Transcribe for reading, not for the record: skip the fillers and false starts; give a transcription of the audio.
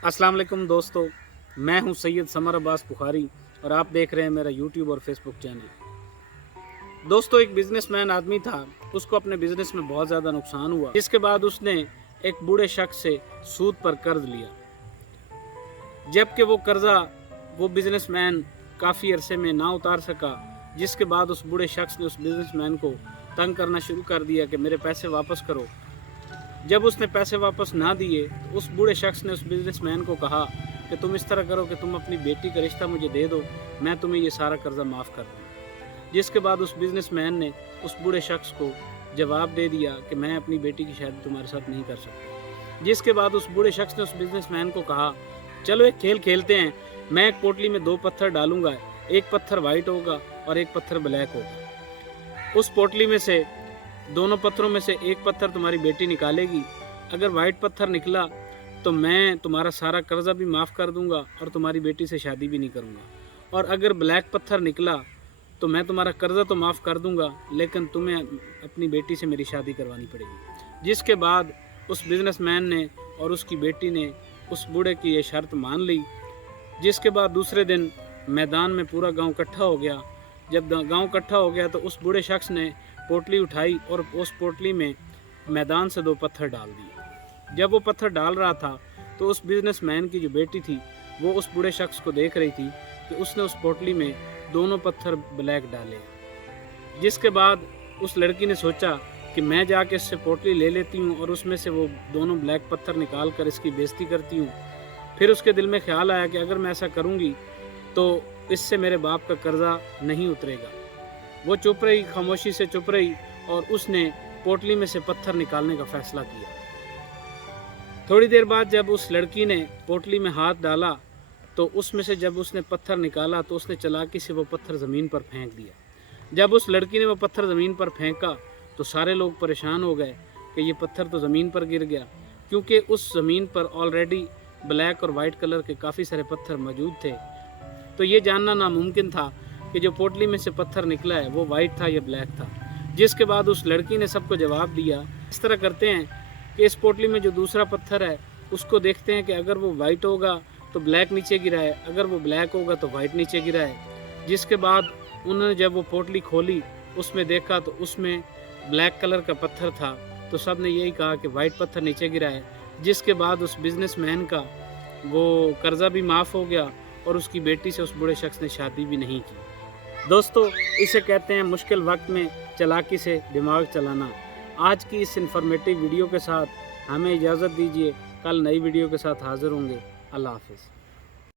अस्सलाम वालेकुम दोस्तों, मैं हूं सैयद समर अब्बास बुखारी और आप देख रहे हैं मेरा यूट्यूब और फेसबुक चैनल। दोस्तों, एक बिजनेसमैन आदमी था, उसको अपने बिजनेस में बहुत ज़्यादा नुकसान हुआ, जिसके बाद उसने एक बूढ़े शख्स से सूद पर कर्ज लिया। जबकि वो कर्जा वो बिजनेसमैन काफ़ी अरसे में ना उतार सका, जिसके बाद उस बूढ़े शख्स ने उस बिजनेसमैन को तंग करना शुरू कर दिया कि मेरे पैसे वापस करो। जब उसने पैसे वापस ना दिए तो उस बूढ़े शख्स ने उस बिजनेसमैन को कहा कि तुम इस तरह करो कि तुम अपनी बेटी का रिश्ता मुझे दे दो, मैं तुम्हें ये सारा कर्जा माफ़ कर दूँ। जिसके बाद उस बिजनेसमैन ने उस बूढ़े शख्स को जवाब दे दिया कि मैं अपनी बेटी की शादी तुम्हारे साथ नहीं कर सकता। जिसके बाद उस बूढ़े शख्स ने उस बिजनेसमैन को कहा, चलो एक खेल खेलते हैं, मैं एक पोटली में 2 पत्थर डालूंगा, एक पत्थर वाइट होगा और एक पत्थर ब्लैक होगा। उस पोटली में से दोनों पत्थरों में से एक पत्थर तुम्हारी बेटी निकालेगी। अगर वाइट पत्थर निकला तो मैं तुम्हारा सारा कर्जा भी माफ़ कर दूंगा और तुम्हारी बेटी से शादी भी नहीं करूंगा, और अगर ब्लैक पत्थर निकला तो मैं तुम्हारा कर्जा तो माफ़ कर दूंगा, लेकिन तुम्हें अपनी बेटी से मेरी शादी करवानी पड़ेगी। जिसके बाद उस बिजनेसमैन ने और उसकी बेटी ने उस बूढ़े की ये शर्त मान ली। जिसके बाद दूसरे दिन मैदान में पूरा गाँव इकट्ठा हो गया। जब गाँव इकट्ठा हो गया तो उस बूढ़े शख्स ने पोटली उठाई और उस पोटली में मैदान से 2 पत्थर डाल दिए। जब वो पत्थर डाल रहा था तो उस बिजनेसमैन की जो बेटी थी वो उस बूढ़े शख्स को देख रही थी कि उसने उस पोटली में दोनों पत्थर ब्लैक डाले। जिसके बाद उस लड़की ने सोचा कि मैं जाके इससे पोटली ले लेती हूँ और उसमें से वो दोनों ब्लैक पत्थर निकाल कर इसकी बेइज्जती करती हूँ। फिर उसके दिल में ख्याल आया कि अगर मैं ऐसा करूँगी तो इससे मेरे बाप का कर्जा नहीं उतरेगा। वो चुप रही, खामोशी से चुप रही, और उसने पोटली में से पत्थर निकालने का फैसला किया। थोड़ी देर बाद जब उस लड़की ने पोटली में हाथ डाला तो उसमें से जब उसने पत्थर निकाला तो उसने चालाकी से वो पत्थर ज़मीन पर फेंक दिया। जब उस लड़की ने वो पत्थर ज़मीन पर फेंका तो सारे लोग परेशान हो गए कि ये पत्थर तो ज़मीन पर गिर गया, क्योंकि उस ज़मीन पर ऑलरेडी ब्लैक और वाइट कलर के काफ़ी सारे पत्थर मौजूद थे। तो ये जानना नामुमकिन था कि जो पोटली में से पत्थर निकला है वो वाइट था या ब्लैक था। जिसके बाद उस लड़की ने सबको जवाब दिया, इस तरह करते हैं कि इस पोटली में जो दूसरा पत्थर है उसको देखते हैं कि अगर वो वाइट होगा तो ब्लैक नीचे गिरा है, अगर वो ब्लैक होगा तो वाइट नीचे गिरा है। जिसके बाद उन्होंने जब वो पोटली खोली उसमें देखा तो उसमें ब्लैक कलर का पत्थर था, तो सब ने यही कहा कि वाइट पत्थर नीचे गिरा है। जिसके बाद उस बिजनेसमैन का वो कर्जा भी माफ़ हो गया और उसकी बेटी से उस बूढ़े शख्स ने शादी भी नहीं की। दोस्तों, इसे कहते हैं मुश्किल वक्त में चालाकी से दिमाग चलाना। आज की इस इन्फॉर्मेटिव वीडियो के साथ हमें इजाज़त दीजिए, कल नई वीडियो के साथ हाज़िर होंगे। अल्लाह हाफ़िज़।